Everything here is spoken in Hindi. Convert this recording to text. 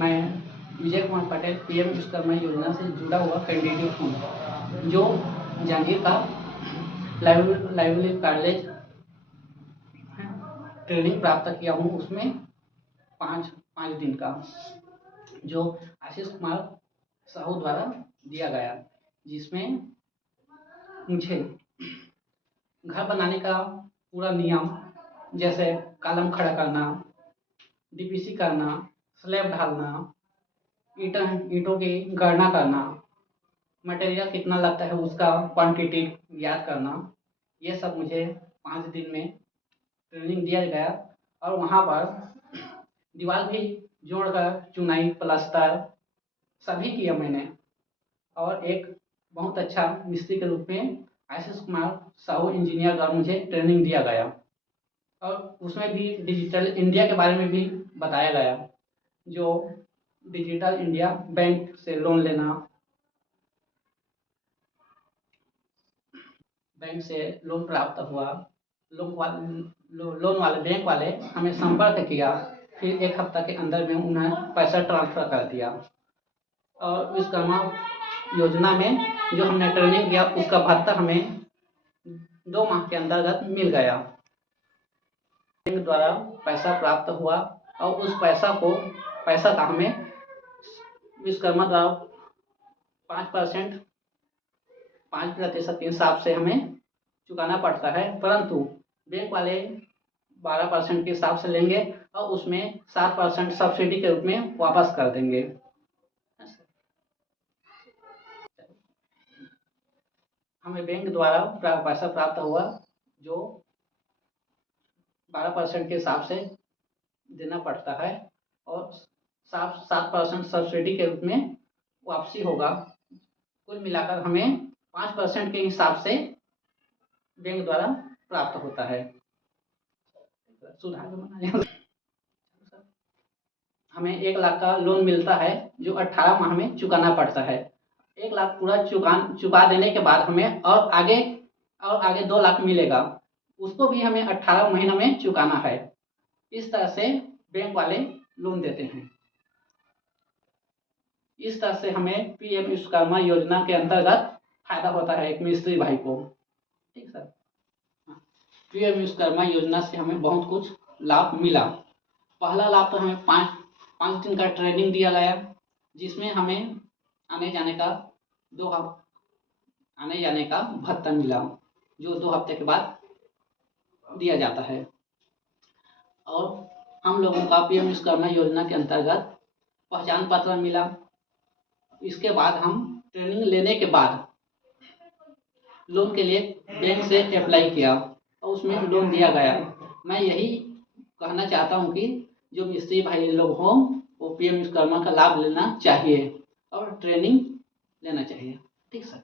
मैं विजय कुमार पटेल पीएम विश्वकर्मा योजना से जुड़ा हुआ कैंडिडेट हूँ, जो जहांगीर का लाइवली कॉलेज ट्रेनिंग प्राप्त किया हूँ। उसमें पाँच दिन का जो आशीष कुमार साहू द्वारा दिया गया, जिसमें मुझे घर बनाने का पूरा नियम, जैसे कॉलम खड़ा करना, डीपीसी करना, स्लैब ढालना, ईंटों की गणना करना, मटेरियल कितना लगता है उसका क्वांटिटी याद करना, ये सब मुझे 5 दिन में ट्रेनिंग दिया गया। और वहाँ पर दीवार भी जोड़कर चुनाई प्लास्टर सभी किया मैंने। और एक बहुत अच्छा मिस्त्री के रूप में आशीष कुमार साहू इंजीनियर द्वारा मुझे ट्रेनिंग दिया गया। और उसमें भी डिजिटल इंडिया के बारे में भी बताया गया, जो डिजिटल इंडिया बैंक से लोन लेना, बैंक से लोन प्राप्त हुआ, लोन वाले बैंक वाले हमें संपर्क किया, फिर 1 हफ्ता के अंदर में उन्हें पैसा ट्रांसफ़र कर दिया। और विश्वकर्मा योजना में जो हमने ट्रेनिंग किया उसका भत्ता हमें 2 माह के अंतर्गत मिल गया। बैंक द्वारा पैसा प्राप्त हुआ और उस पैसा का हमें विश्वकर्मा द्वारा 5% के हिसाब से हमें चुकाना पड़ता है, परंतु बैंक वाले 12% के हिसाब से लेंगे और उसमें 7% सब्सिडी के रूप में वापस कर देंगे। हमें बैंक द्वारा पैसा प्राप्त हुआ, जो 12% के हिसाब से देना पड़ता है और 7% सब्सिडी के रूप में वापसी होगा। कुल मिलाकर हमें 5% के हिसाब से बैंक द्वारा प्राप्त होता है। हमें 1 लाख का लोन मिलता है, जो 18 माह में चुकाना पड़ता है। 1 लाख पूरा चुका देने के बाद हमें और आगे 2 लाख मिलेगा, उसको भी हमें 18 महीनों में चुकाना है। इस तरह से बैंक वाले लोन देते हैं। इस तरह से हमें पीएम विश्वकर्मा योजना के अंतर्गत फायदा होता है एक मिस्त्री भाई को। ठीक सर, पीएम विश्वकर्मा योजना से हमें बहुत कुछ लाभ मिला। पहला लाभ तो हमें 5 दिन का ट्रेनिंग दिया गया, जिसमें हमें आने जाने का भत्ता मिला, जो 2 हफ्ते के बाद दिया जाता है। और हम लोगों का पीएम विश्वकर्मा योजना के अंतर्गत पहचान पत्र मिला। इसके बाद हम ट्रेनिंग लेने के बाद लोन के लिए बैंक से अप्लाई किया और उसमें लोन दिया गया। मैं यही कहना चाहता हूँ कि जो मिस्त्री भाई लोग हों, वो पीएम विश्वकर्मा का लाभ लेना चाहिए और ट्रेनिंग लेना चाहिए। ठीक सर।